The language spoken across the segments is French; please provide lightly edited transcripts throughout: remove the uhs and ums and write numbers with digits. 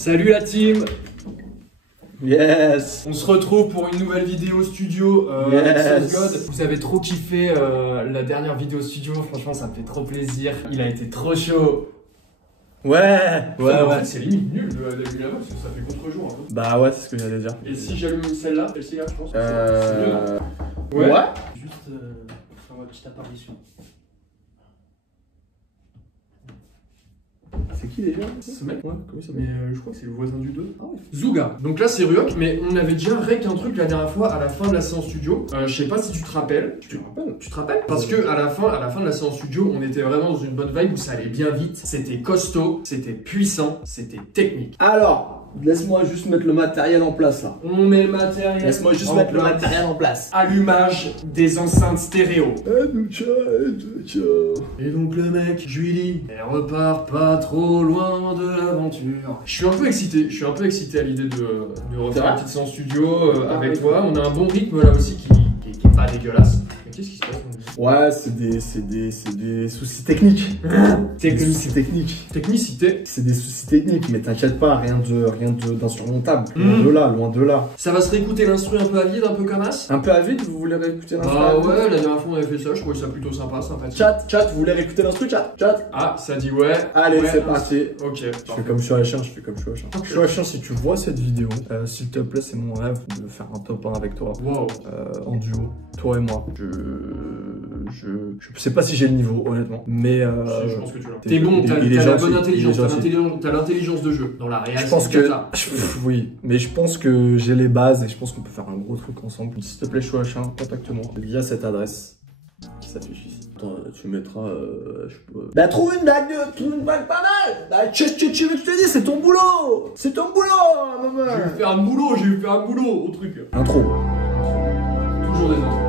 Salut la team. Yes. On se retrouve pour une nouvelle vidéo studio avec SauceGod. Vous avez trop kiffé la dernière vidéo studio, franchement ça me fait trop plaisir. Il a été trop chaud. Ouais. En fait, c'est limite nul de là-bas parce que ça fait contre-jour un peu. Bah ouais, c'est ce que j'allais dire. Et si j'allume celle-là, celle-ci là, je pense que c'est mieux, non? Ouais. Juste faire ma petite apparition. C'est qui déjà? Ce mec, Ouais, comment ça mais je crois que c'est le voisin du 2. Ah ouais. Zouga. Donc là c'est Ryok, mais on avait déjà rec un truc la dernière fois à la fin de la séance studio. Je sais pas si tu te rappelles. Tu te rappelles? Parce que à la fin de la séance studio, on était vraiment dans une bonne vibe où ça allait bien vite. C'était costaud, c'était puissant, c'était technique. Alors, laisse-moi juste mettre le matériel en place là. On met le matériel. Laisse-moi juste mettre le matériel en place. Allumage des enceintes stéréo. Et donc le mec, Je lui dis, elle repart pas trop loin de l'aventure. Je suis un peu excité à l'idée de refaire une petite séance studio avec toi. On a un bon rythme là aussi qui est pas dégueulasse. Mais qu'est-ce qui se passe? ouais, c'est des soucis techniques. Des soucis techniques. Technicité. C'est des soucis techniques, mais t'inquiète pas, rien d'insurmontable. Loin de là. Ça va se réécouter l'instru un peu à vide, un peu comme as. Un peu à vide, vous voulez réécouter l'instru? Ah ouais, la dernière fois on avait fait ça, je trouvais ça plutôt sympa, sympathique. Chat, vous voulez réécouter l'instru, chat? Ah, ça dit ouais. Allez, ouais, c'est parti. Ok. Je fais comme Chouachin, Chouachin, si tu vois cette vidéo, s'il te plaît, c'est mon rêve de faire un top 1 avec toi. Wow. En duo, toi et moi. Je sais pas si j'ai le niveau, honnêtement. Mais Je pense que tu l'as. T'es bon, t'as la bonne intelligence, t'as l'intelligence de jeu. Dans la réalité, je pense que. Oui, mais je pense que j'ai les bases et je pense qu'on peut faire un gros truc ensemble. S'il te plaît, Chouachin, contacte-moi via cette adresse qui s'affiche ici. Attends, tu mettras. Bah, trouve une blague pas mal! Bah, tu veux que je te dise, c'est ton boulot! C'est ton boulot, maman! J'ai fait un boulot au truc. Intro. Toujours des intros.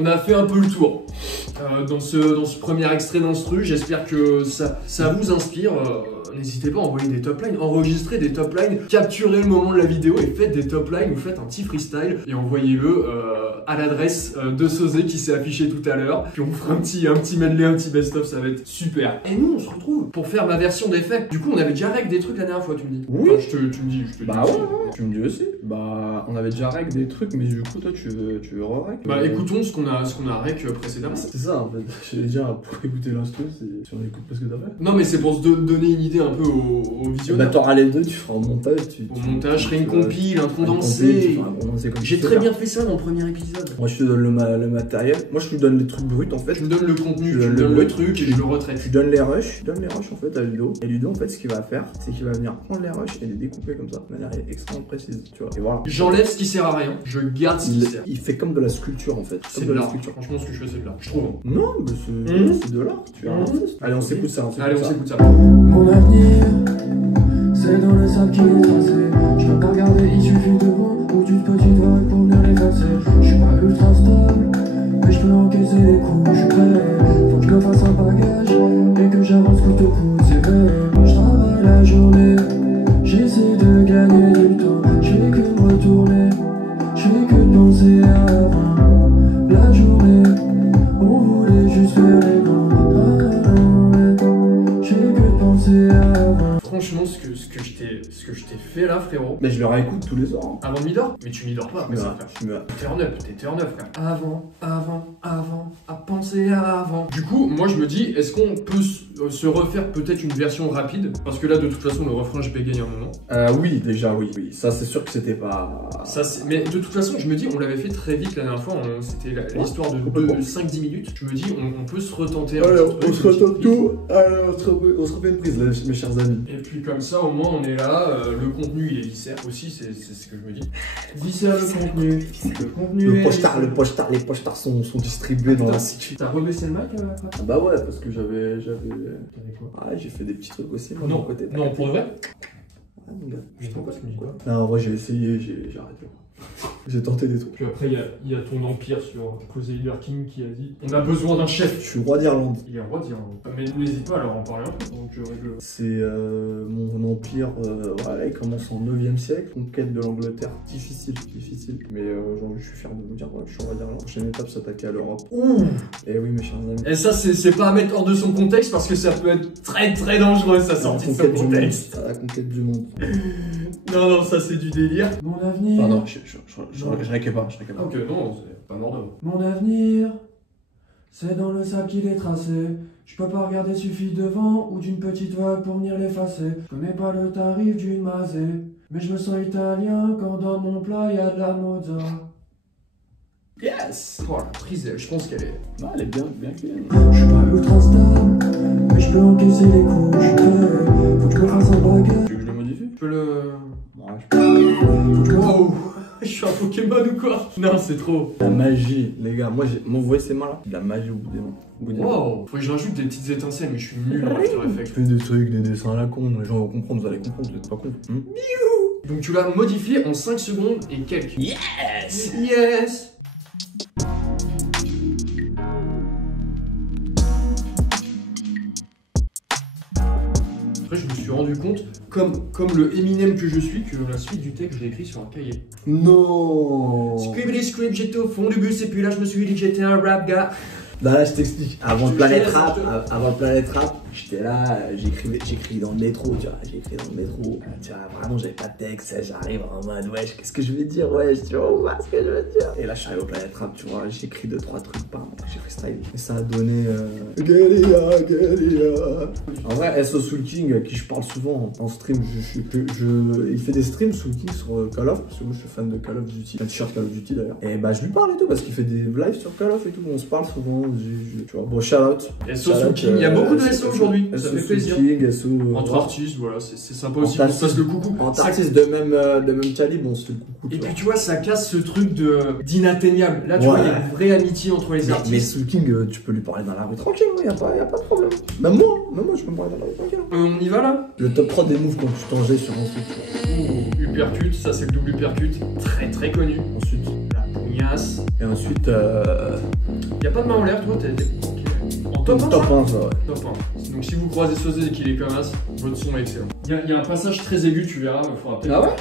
On a fait un peu le tour dans ce premier extrait d'instru. J'espère que ça vous inspire. N'hésitez pas à envoyer des top lines, enregistrez des top lines, capturez le moment de la vidéo et faites des top lines ou faites un petit freestyle et envoyez-le à l'adresse de Sosé qui s'est affichée tout à l'heure. Puis on vous fera un petit medley, un petit best-of, ça va être super. Et nous on se retrouve pour faire ma version d'effet. Du coup on avait déjà règle des trucs la dernière fois, tu me dis. Oui. Enfin, je te dis. Bah ouais, tu me dis aussi. Bah on avait déjà règle des trucs, mais du coup toi tu veux re-règle. Bah écoutons ce qu'on a rec précédemment. C'est ça en fait. J'allais dire pour écouter l'instru, si on écoute pas ce que t'as fait. Non mais c'est pour se donner une idée un peu au visionneur. Bah t'auras les deux, tu feras un montage. Au montage, je ferai une compile, un condensé. J'ai très bien fait ça dans le premier épisode. Moi je te donne le matériel. Moi je te donne les trucs bruts en fait. Tu me donnes le contenu, tu me donnes le truc et je le retraite. Tu donnes les rushs en fait à Ludo. Et Ludo en fait ce qu'il va faire, c'est qu'il va venir prendre les rushs et les découper comme ça, de manière extrêmement précise, tu vois. Et voilà. J'enlève ce qui sert à rien, je garde ce qui sert. Il fait comme de la sculpture en fait. C'est de l'art. Franchement ce que je fais c'est de l'art, je trouve. Non, mais c'est de l'art, tu vois. Allez on s'écoute ça. Allez on s'écoute ça. Mon avenir, c'est dans le sable qui est tracé. Je peux pas regarder, il suffit de moi ou d'une petite vague pour venir l'effacer. Je suis pas ultra stable, mais je peux encaisser les coups. Je suis prêt, faut que je me fasse un bagage et que j'avance coûte que coûte. C'est vrai, je travaille la journée, j'essaie de gagner du temps. Je fais que me retourner, je fais que de penser à avant. La journée, on voulait juste faire les grands. Je fais que de penser à avant. Franchement, ce que je t'ai fait là, frérot. Mais je le réécoute tous les soirs. Avant de m'y dors. Mais tu m'y dors pas, après ça, frère. T'es turn up, frère. Avant, à penser à avant. Du coup, moi je me dis, est-ce qu'on peut se refaire peut-être une version rapide? Parce que là, de toute façon, le refrain, je bégaye un moment. Oui, déjà, oui. Ça, c'est sûr que c'était pas. Mais de toute façon, je me dis, on l'avait fait très vite la dernière fois. C'était l'histoire de 5-10 minutes. Je me dis, on peut se retenter un petit truc. On se retente tout. Allez, on se refait une prise, là, mes chers amis. Et puis comme ça, au moins, on est là. Le contenu, il est viscère aussi, c'est ce que je me dis. Viscère le contenu. Le pochetar, les pochetars sont distribués dans la situ. T'as rebaissé le mic Ah bah ouais, parce que j'avais. T'avais quoi? Ah, j'ai fait des petits trucs aussi, moi, de Non, mon côté. non, pour de vrai? Ouais, mon gars. Putain, pourquoi tu me dis quoi? Non, en vrai, j'ai essayé, j'ai arrêté. J'ai tenté des trucs. Puis après, il y a ton empire sur Crusader King qui a dit on a besoin d'un chef. Je suis roi d'Irlande. Il est roi d'Irlande. Mais n'hésite pas à leur en parler un peu. Donc, C'est mon empire, voilà, il commence en 9e siècle. Conquête de l'Angleterre, difficile. Mais aujourd'hui, je suis fier de vous dire, ouais, je suis roi d'Irlande. Prochaine étape, s'attaquer à l'Europe. Ouh. Et oui, mes chers amis. Et ça, c'est pas à mettre hors de son contexte parce que ça peut être très très dangereux, ça sortie de son contexte. La conquête du monde. Non, ça c'est du délire. Mon avenir. Pardon, je récupère. Ok, non, c'est pas normal. Mon avenir, c'est dans le sable qu'il est tracé. Je peux pas regarder, suffit de vent ou d'une petite vague pour venir l'effacer. Je connais pas le tarif d'une masée, mais je me sens italien quand dans mon plat y a de la mozza. Yes. Oh, la prise, je pense qu'elle est... Non, elle est bien clean. Je suis pas ultra stable, mais je peux encaisser les coups. Je suis prêt, faut que je me fasse un baguette. Tu veux que je le modifie? Je peux le... Ouais, je peux. Wow. Je suis un Pokémon ou quoi? Non, c'est trop. La magie, les gars. Moi, vous voyez ces mains là? De la magie au bout des mains. Wow. Faut que je rajoute des petites étincelles, mais je suis nul en After Je Effects. fais des trucs, des dessins à la con. Les gens vont comprendre, vous allez comprendre, vous êtes pas con. Donc tu l'as modifié en 5 secondes et quelques. Yes. Yes. Après, je me suis rendu compte, comme le Eminem que je suis, que la suite du texte, je l'ai écrit sur un cahier. Non. Scribbly scrib, j'étais au fond du bus et puis là, je me suis dit que j'étais un rap gars. Là, je t'explique. Avant Planète Rap, j'étais là, j'écris dans le métro, tu vois. J'écris dans le métro. Tu vois, vraiment, j'avais pas de texte. J'arrive en mode, wesh, qu'est-ce que je vais dire, wesh, tu vois ce que je veux dire. Et là, je suis arrivé au Planète Rap, tu vois. J'écris 2-3 trucs, bam, j'ai freestyle. Et ça a donné. Guerilla. En vrai, SO Soul King, à qui je parle souvent en stream, il fait des streams Soul King sur Call of, parce que moi, je suis fan de Call of Duty. Un t-shirt Call of Duty d'ailleurs. Et bah, je lui parle et tout, parce qu'il fait des lives sur Call of et tout. On se parle souvent. Tu vois, bon, shout out. SO Soul King, il y a beaucoup de SO aujourd'hui, ça fait plaisir. King, SO, entre artistes, voilà, c'est sympa aussi qu'on se fasse le coucou. Entre artistes de même calibre, on se fait le coucou. Et puis tu vois, ça casse ce truc d'inatteignable. Là, tu vois, il y a une vraie amitié entre les artistes. Mais Soul King, tu peux lui parler dans la rue tranquille, il y a pas de problème. Même moi, je peux me parler dans la rue tranquille. On y va là? Le top 3 des moves quand tu t'en jettes sur un truc. Oh, uppercut, ça c'est le double uppercut, très très connu. Ensuite, la pougnasse. Et ensuite, Y'a pas de main en l'air, toi, t'es en top 1, top 1, ça, ouais. Top 1. Donc si vous croisez Sosé et qu'il est comme as, votre son est excellent. Il y a un passage très aigu, tu verras, il faudra peut-être... Ah ouais?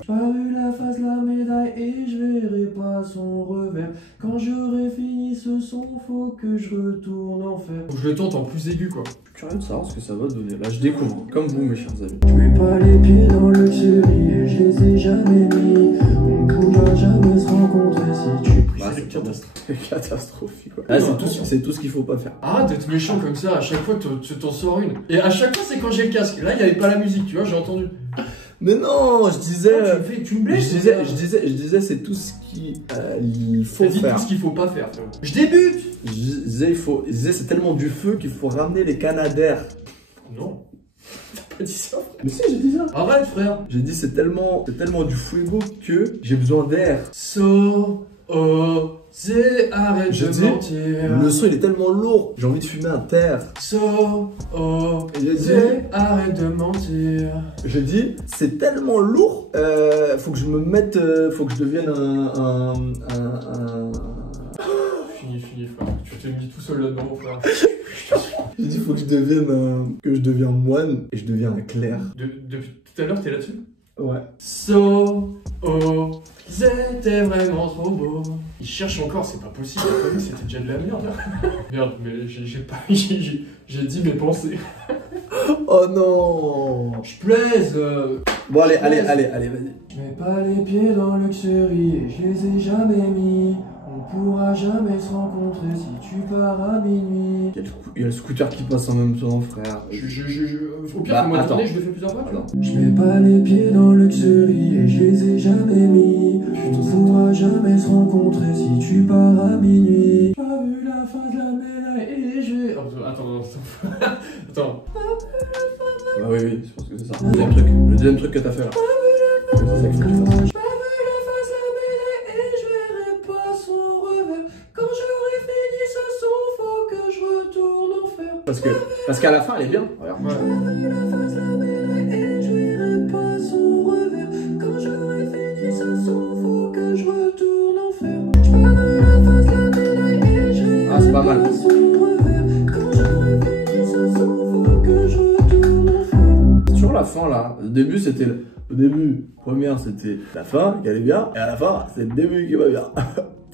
J'ai pas vu la face, la médaille et je verrai pas son revers. Quand j'aurai fini ce son, faut que je retourne en faire. Faut que je le tente en plus aigu, quoi. Je suis curieux de savoir ce que ça va donner. Là, je découvre, comme vous, mes chers amis. Je mets pas les pieds dans le luxury et je les ai jamais mis. On pourra jamais se rencontrer si tu pries. Bah, c'est catastrophique, quoi. Là, c'est tout ce qu'il faut pas faire. Arrête d'être méchant comme ça, à chaque fois tu t'en sors une. Et à chaque fois c'est quand j'ai le casque. Là il n'y avait pas la musique, tu vois, j'ai entendu. Mais non, je disais. Tu me blesses. Je disais, c'est tout ce qu'il faut faire. Tout ce qu'il faut pas faire. Je débute. Je disais, c'est tellement du feu qu'il faut ramener les canadaires. Non. T'as pas dit ça, frère. Mais si, j'ai dit ça. Arrête, frère. J'ai dit, c'est tellement du fuego que j'ai besoin d'air. Arrête de mentir. Le son il est tellement lourd, j'ai envie de fumer un terre. Arrête de mentir. Je dis, c'est tellement lourd, faut que je me mette, faut que je devienne un... Fini, frère. Tu t'es mis tout seul là-dedans, frère. J'ai dit, faut que je devienne moine et je deviens un clerc. Depuis tout à l'heure, t'es là-dessus? Ouais. C'était vraiment trop beau. Il cherche encore, c'est pas possible. C'était déjà de la merde. Merde, mais j'ai dit mes pensées. Oh non. Je plaise. Bon, allez, vas-y. Je mets pas les pieds dans le luxury et je les ai jamais mis. On pourra jamais se rencontrer si tu pars à minuit. Il y a le scooter qui passe en même temps, frère. Au pire, fais-moi tourner, je le fais plusieurs fois. Je mets pas les pieds dans le luxury et je les ai jamais mis. On pourra jamais se rencontrer si tu pars à minuit. Pas vu la fin de la médaille et je vais... Attends. Bah oui, je pense que c'est ça. Le deuxième truc que t'as fait là. C'est ça qu'il faut que tu fasses. Parce qu'à la fin, elle est bien. Regarde. Je verrai pas son revers. Quand j'aurai fini ce son, faut que pas mal. Sur la fin là, le début c'était première c'était la fin qui allait bien, et à la fin c'est le début qui va bien.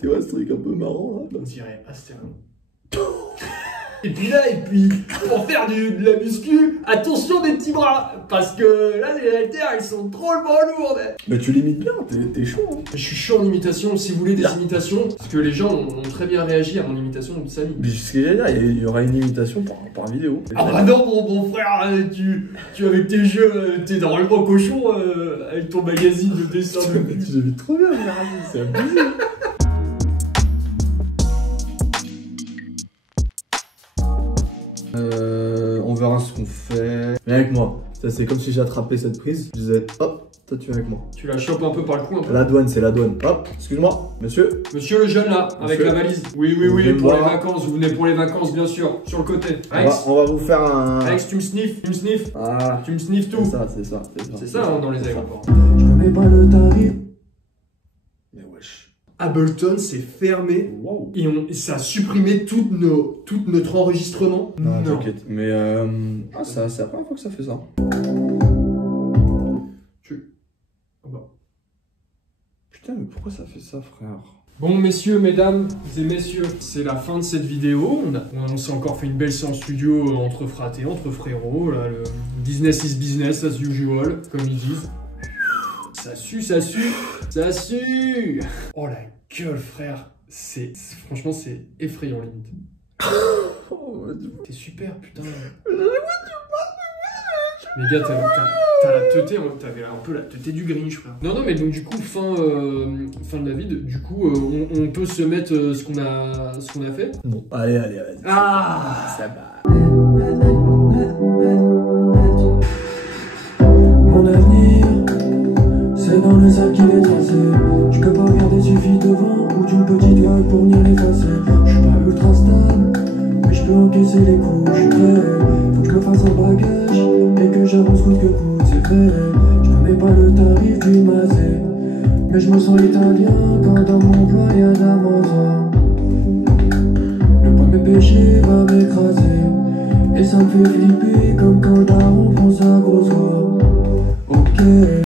Tu vois ce truc un peu marrant là? On dirait Astérano. Et puis, pour faire de la muscu, attention des petits bras, parce que là, les haltères, ils sont drôlement lourdes. Mais tu l'imites bien, t'es chaud. Hein. Je suis chaud en imitation, si vous voulez des imitations, parce que les gens ont très bien réagi à mon imitation de Samy. Mais ce que j'allais dire, il y aura une imitation par vidéo. Ah bah non, mon frère, tu avec tes jeux, t'es dans le gros cochon, avec ton magazine de dessin de but. J'ai vu trop bien, c'est abusé. On verra ce qu'on fait. Viens avec moi. Ça, c'est comme si j'attrapais cette prise. Je disais, hop, toi tu viens avec moi. Tu la chopes un peu par le cou, un peu. La douane, c'est la douane. Hop, excuse-moi, monsieur. Monsieur le jeune là, avec la valise. Oui, pour les vacances. Vous venez pour les vacances, bien sûr. Sur le côté. Rex, on va vous faire un. Rex, tu me sniffes. Ah, tu me sniffes tout. C'est ça. C'est ça, hein, dans les aéroports. Je connais pas le tarif. Mais wesh. Ableton s'est fermé. Wow. Et ça a supprimé tout notre enregistrement. Non, t'inquiète. Mais c'est la première fois que ça fait ça. Putain, mais pourquoi ça fait ça, frère? Bon, messieurs, mesdames et messieurs, c'est la fin de cette vidéo. On s'est encore fait une belle séance studio entre fratés, entre frérots. Là, le business is business as usual, comme ils disent. Ça sue. Oh la gueule, frère. Franchement, c'est effrayant, limite. T'es super, putain. Mais gars, t'as la teuté, t'avais un peu la teuté du Grinch, frère. Non, mais donc du coup, fin de la vidéo, du coup, on peut se mettre ce qu'on a fait. Bon, allez, vas-y. Ah, ça va. Mon avenir, c'est dans le sable qu'il est tracé. Je peux pas regarder, suffit devant ou d'une petite vague pour venir l'effacer. Je suis pas ultra stable, mais je peux encaisser les coups. Je suis prêt, faut que je me fasse un bagage et que j'avance coûte que coûte, c'est vrai. Je connais pas le tarif du masé, mais je me sens italien quand dans mon plat y'a de la moza. Le poids de mes péchés va m'écraser et ça me fait flipper comme quand